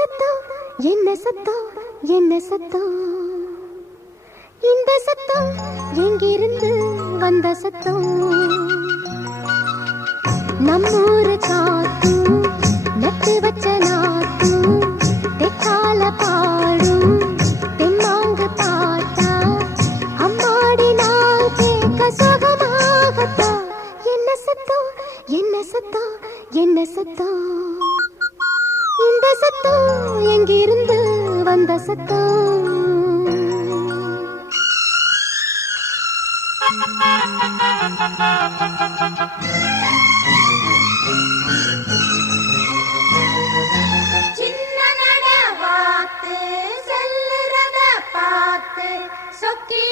சத்தம் என்ன சத்தம் என்ன சத்தம் இந்த சத்தம் எங்கிருந்து வந்த சத்தம் நம்மூரு காத்தும் நட்டு வச்ச நாத்தும் தெக்கால பாடும் தென்னாங்கு பாட்டா அம்மாடி நாள் கேட்க சுகமாகத்தா என்ன சத்தம் என்ன சத்தம் என்ன சத்தம் இந்த சத்தம் எங்கிருந்து வந்த சத்தம் சின்ன நட வாத்து செல்லுறத பார்த்து சொக்கி